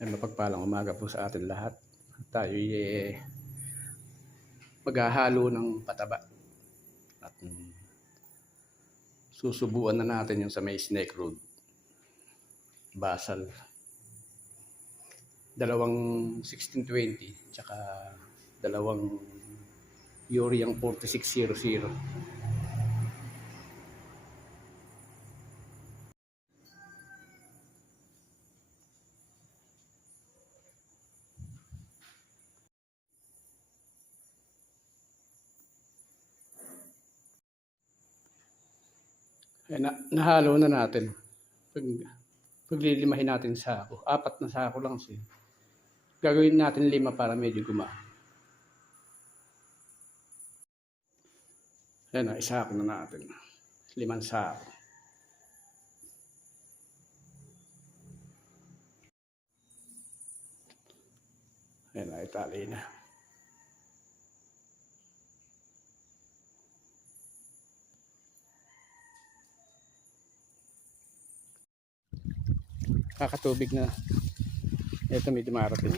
Ay mapagpalang umaga po sa atin lahat. Tayo maghahalo ng pataba at susubuan na natin yung sa may Snake Road, Basal. Dalawang 1620 tsaka dalawang Yuriang 4600. Nahalo na natin. Paglilimahin natin sako. 4 na sako lang siya. Gagawin natin 5 para medyo gumaan. Ayan na, isako na natin. 5 sako. Ayan na, itali na. Kakatubig na. Ito may dumarating.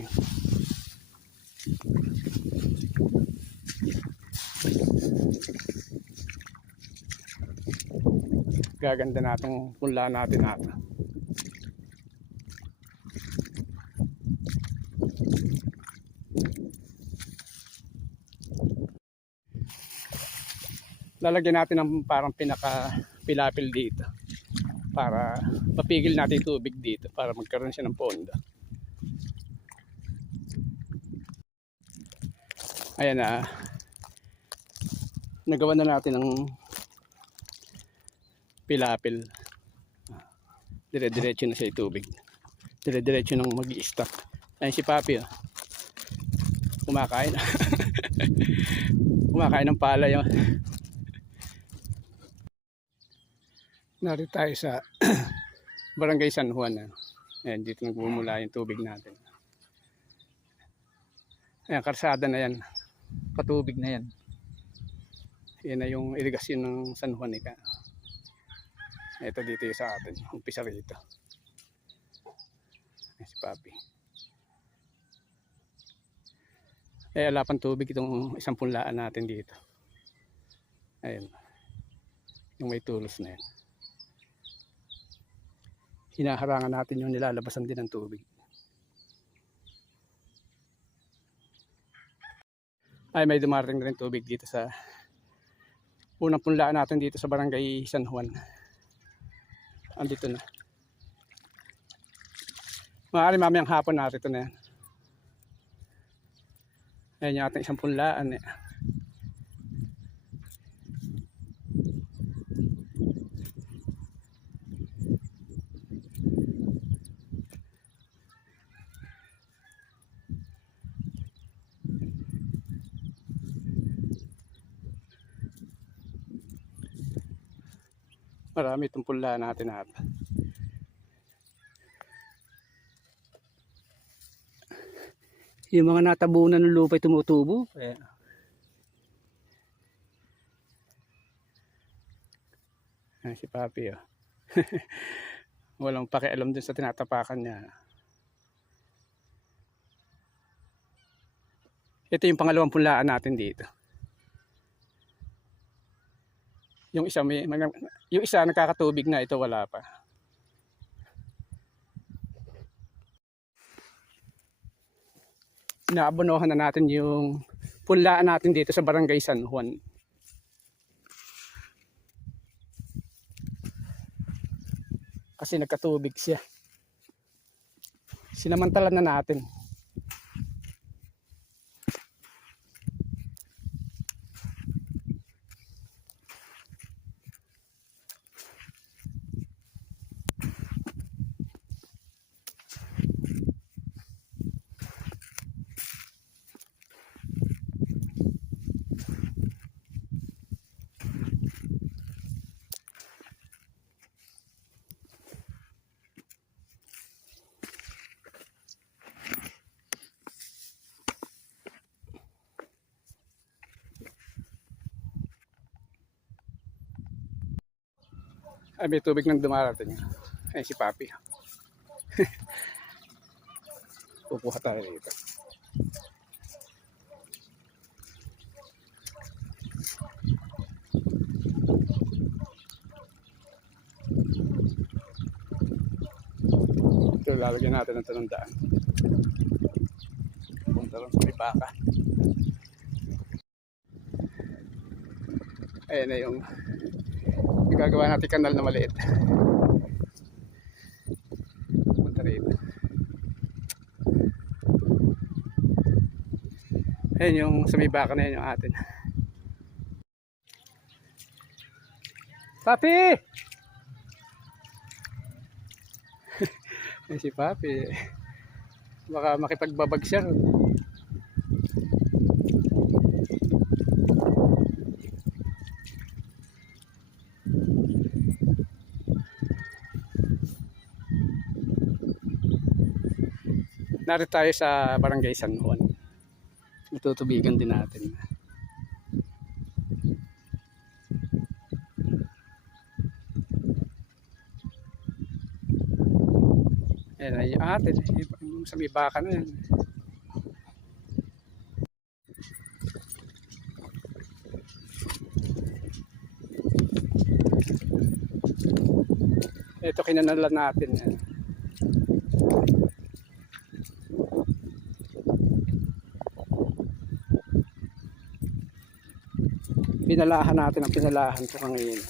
Gaganda natong punla natin ata. Lalagyan natin ng parang pinaka-pilapil dito para mapigil natin yung tubig dito para magkaroon siya ng pondo. Ayan na, nagawa na natin ng pilapil. Dire-diretso na siya yung tubig. Dire-diretso nang mag-i-stack. Ayan si Papi, oh. Kumakain. Kumakain ng palay, oh. Narito tayo sa Barangay San Juan. Ayan, dito nagmumula yung tubig natin. Ayan, karsada na yan. Patubig na yan. Yan na yung irigasyon ng San Juan. Ito dito yung sa atin. Umpisa rito. Ayan si Papi. Wala pang tubig itong isang punlaan natin dito. Ayan. Yung may tulos na yan. Hinaharangan natin yung nilalabasan din ng tubig. Ay, may dumarating na rin tubig dito sa unang punlaan natin dito sa Barangay San Juan. Andito na. Maaari mamayang hapon narito na yan. Ayan yung ating isang punlaan. Marami itong punlaan natin ata. Yung mga natabunan ng lupa ay tumutubo. Ayan si Papi, oh. Walang pakialam din sa tinatapakan niya. Ito yung pangalawang punlaan natin dito. Yung isa nakakatubig na, ito wala pa. Inaabonohan na natin yung punlaan natin dito sa Barangay San Juan. Kasi nagkatubig siya. Sinamantalan na natin. Ay, may tubig nang dumarating. Ay, si Papi. Kukuha tayo dito. Ito, lalagyan natin ng tanong-daan. Punta lang sa baka. Ayan na yung gagawa natin kanal na maliit. Punta rito. Ayan yung sa may baka na yan yung atin. Papi! Ayan si Papi. Baka makipagbabag siya. Narito tayo sa Barangay San Juan. Tutubigan din natin. Ayan ay atin. Yung sa may baka na yan. Ito kinanalan natin. Pinalahan natin ang pinalahan ito ngayon.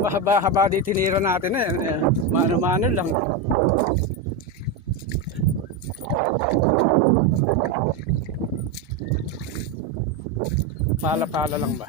Mahaba-haba di tinira natin na yan. Mano-mano lang. Pala-pala lang ba?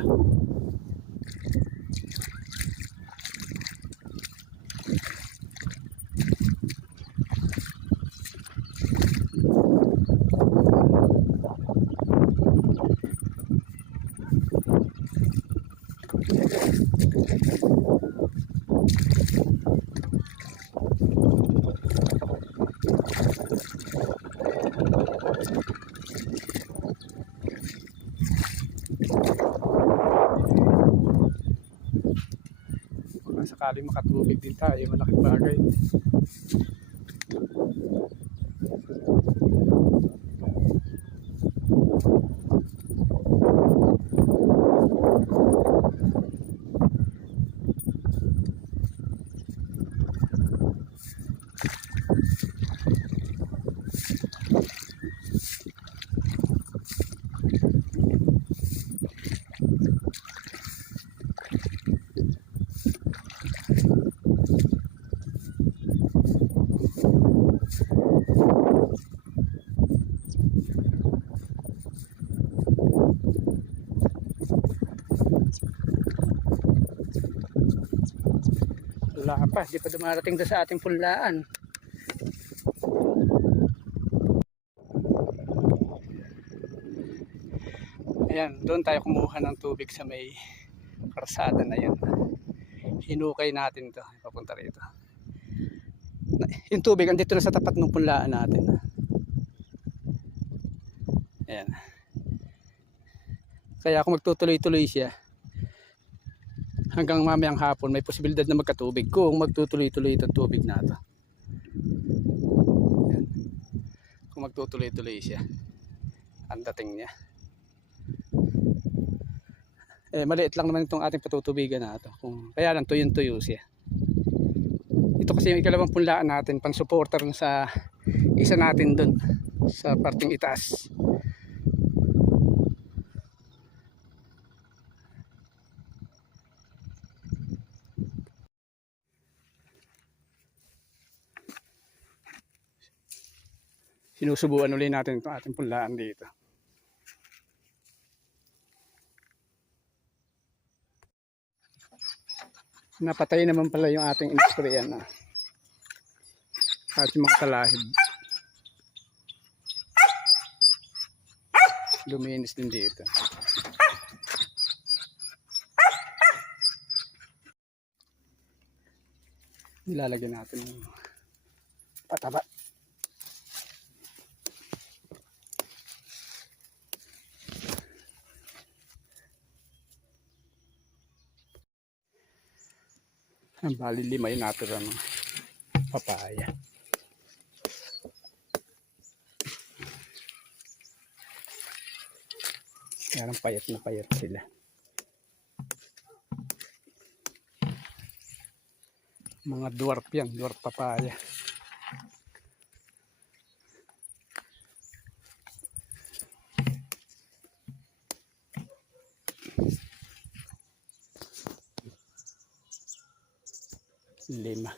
Kung sakali makatubig din tayo, malaking bagay. Wala pa, di pa dumarating doon sa ating punlaan. Ayan, doon tayo kumuha ng tubig sa may karsada na yan. Hinukay natin ito, papunta rito. Yung tubig andito na sa tapat ng punlaan natin. Ayan. Kaya kung magtutuloy-tuloy siya, hanggang mamayang hapon may posibilidad na magkatubig kung magtutuloy-tuloy itong tubig na ito. Ayan. Kung magtutuloy-tuloy siya, ang dating niya. Maliit lang naman itong ating patutubigan na ito. Kaya lang tuyong-tuyo siya. Ito kasi yung ikalawang punlaan natin, pang supporter sa isa natin dun sa parting itaas. Sinusubuan ulit natin itong ating punlaan dito. Napatay naman pala yung ating in-sprayan na. At yung mga talahib. Luminis din dito. Nilalagyan natin yung pataba. Ang bali 5 yung natira ng papaya. Yan, payat na payat sila. Mga dwarf yan, dwarf papaya. Lima.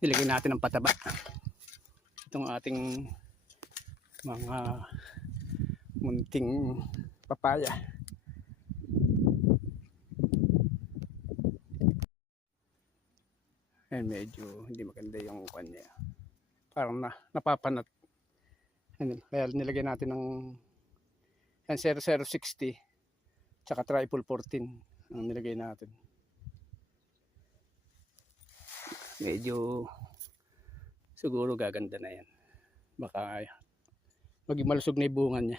Nilagyan natin ng pataba. Itong ating mga munting papaya. Ayan, medyo hindi maganda yung kanya. Parang napapanat. Kaya nilagyan natin ng 0060 tsaka triple 14 ang nilagay natin. Medyo siguro gaganda na yan. Baka maging malusog na yung bunga niya.